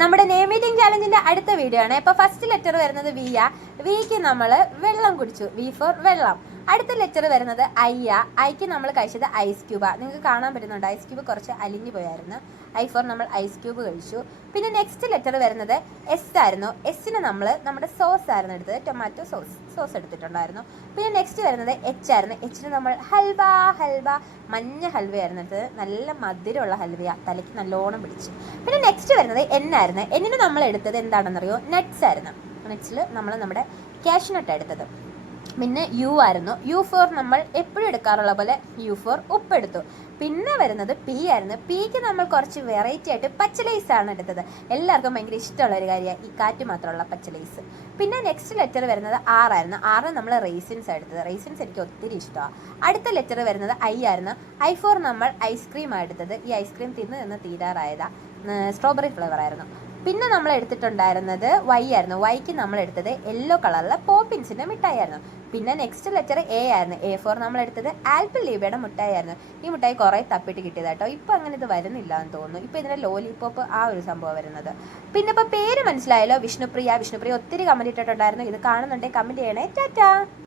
നമ്മുടെ name meeting ചാലഞ്ചിന്റെ അടുത്ത video ആണ്. ഇപ്പൊ ഫസ്റ്റ് ലെറ്റർ വരുന്നത് വിയ. വിക്ക് നമ്മൾ വെള്ളം കുടിച്ചു, വി ഫോർ വെള്ളം. അടുത്ത ലെറ്റർ വരുന്നത് ഐക്ക് നമ്മൾ കഴിച്ചത് ഐസ് ക്യൂബാ. നിങ്ങൾക്ക് കാണാൻ പറ്റുന്നുണ്ട്, ഐസ് ക്യൂബ് കുറച്ച് അലിഞ്ഞു പോയായിരുന്നു. ഐ ഫോർ നമ്മൾ ഐസ് ക്യൂബ് കഴിച്ചു. പിന്നെ നെക്സ്റ്റ് ലെറ്റർ വരുന്നത് എസ് ആയിരുന്നു. എസ്സിന് നമ്മൾ നമ്മുടെ സോസ് ആയിരുന്നു എടുത്തത്, ടൊമാറ്റോ സോസ് എടുത്തിട്ടുണ്ടായിരുന്നു. പിന്നെ നെക്സ്റ്റ് വരുന്നത് എച്ച് ആയിരുന്നു. എച്ചിന് നമ്മൾ ഹൽവ മഞ്ഞ ഹൽവയായിരുന്നു എടുത്തത്, നല്ല മധുരമുള്ള ഹൽവയാ, തലയ്ക്ക് നല്ലോണം പിടിച്ചു. പിന്നെ നെക്സ്റ്റ് വരുന്നത് എൻ ആയിരുന്നു. എന്നിന് നമ്മൾ എടുത്തത് എന്താണെന്നറിയോ, നട്ട്സ് ആയിരുന്നു. നട്ട്സിൽ നമ്മൾ നമ്മുടെ കാഷ്നട്ട് എടുത്തത്. പിന്നെ യു ആയിരുന്നു. യു ഫോർ നമ്മൾ എപ്പോഴും എടുക്കാറുള്ള പോലെ യു ഫോർ ഉപ്പെടുത്തു. പിന്നെ വരുന്നത് പി ആയിരുന്നു. പിക്ക് നമ്മൾ കുറച്ച് വെറൈറ്റി ആയിട്ട് പച്ചലൈസ് ആണ് എടുത്തത്. എല്ലാവർക്കും ഭയങ്കര ഇഷ്ടമുള്ള ഒരു കാര്യമാണ് ഈ കാറ്റ് മാത്രമുള്ള പച്ചലൈസ്. പിന്നെ നെക്സ്റ്റ് ലെറ്റർ വരുന്നത് ആറായിരുന്നു. ആറ് നമ്മൾ റേസിൻസ് എടുത്തത്. റേസിൻസ് എനിക്ക് ഒത്തിരി ഇഷ്ടമാണ്. അടുത്ത ലെറ്റർ വരുന്നത് ഐ ആയിരുന്നു. ഐ ഫോർ നമ്മൾ ഐസ്ക്രീമാണ് എടുത്തത്. ഈ ഐസ്ക്രീം തിന്ന് തീരാറായതാ, സ്ട്രോബെറി ഫ്ലേവർ ആയിരുന്നു. പിന്നെ നമ്മൾ എടുത്തിട്ടുണ്ടായിരുന്നത് വൈ ആയിരുന്നു. വൈക്ക് നമ്മൾ എടുത്തത് യെല്ലോ കളറിലെ പോപ്പിൻസിൻ്റെ മിഠായി ആയിരുന്നു. പിന്നെ നെക്സ്റ്റ് ലെറ്റർ എ ആയിരുന്നു. എ ഫോർ നമ്മൾ എടുത്തത് ആൽപ്പലീബയുടെ മിഠായി ആയിരുന്നു. ഈ മിഠായി കുറേ തപ്പിട്ട് കിട്ടിയത് കേട്ടോ. ഇപ്പം അങ്ങനെ ഇത് വരുന്നില്ല എന്ന് തോന്നുന്നു. ഇപ്പം ഇതിൻ്റെ ലോലിപോപ്പ് ആ ഒരു സംഭവം വരുന്നത്. പിന്നെ ഇപ്പോൾ പേര് മനസ്സിലായല്ലോ, വിഷ്ണുപ്രിയ. ഒത്തിരി കമൻറ്റ് ഇട്ടിട്ടുണ്ടായിരുന്നു. ഇത് കാണുന്നുണ്ടെങ്കിൽ കമൻറ്റ് ചെയ്യണേ. ടാറ്റാ.